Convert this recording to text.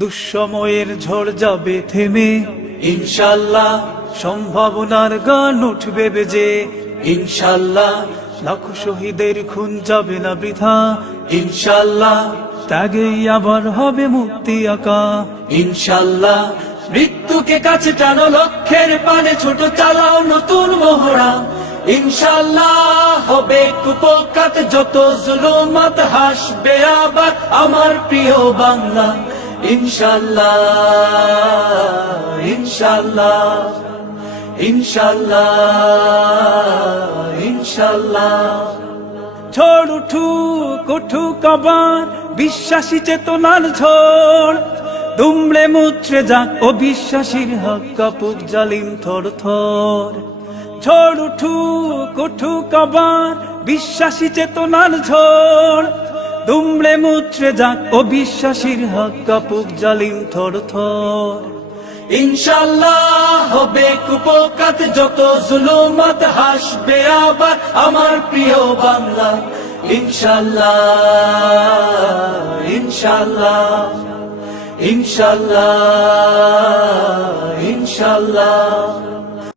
দুঃসময়ের ঝড় যাবে থেমে, ইনশাল্লাহ সম্ভাবনার গান উঠবে বেজে, ইনশাল্লাহ লাখো শহীদের খুন যাবে না বৃথা, ইনশাল্লাহ ত্যাগেই আবার হবে মুক্তি আঁকা, ইনশাল্লাহ মৃত্যুকে কাছে টানো, লক্ষ্যের পানে ছোট চালাও নতুন মহড়া, ইনশাল্লাহ হবে কুপোকাত যত জুলুমাত, হাসবে আবার আমার প্রিয় বাংলা, ইনশাল্লাহ ইনশাল্লাহ ইনশাল্লাহ ইনশাল্লাহ। ঝড় উঠুক উঠুক আবার বিশ্বাসী চেতনার ঝড়, দুমড়ে মুচড়ে যাক অবিশ্বাসীর হক, কাপুক জালিম থর থর। ঝড় উঠুক উঠুক আবার বিশ্বাসী চেতনার ঝড়, দুমড়ে মুচড়ে যাক অবিশ্বাসীর হক, কাপুক জালিম থর থর। ইনশাল্লাহ হবে কুপোকাত যত জুলুমাত, হাসবে আবার আমার প্রিয় বাংলা, ইনশাল্লাহ ইনশাল্লাহ ইনশাল্লাহ ইনশাল্লাহ।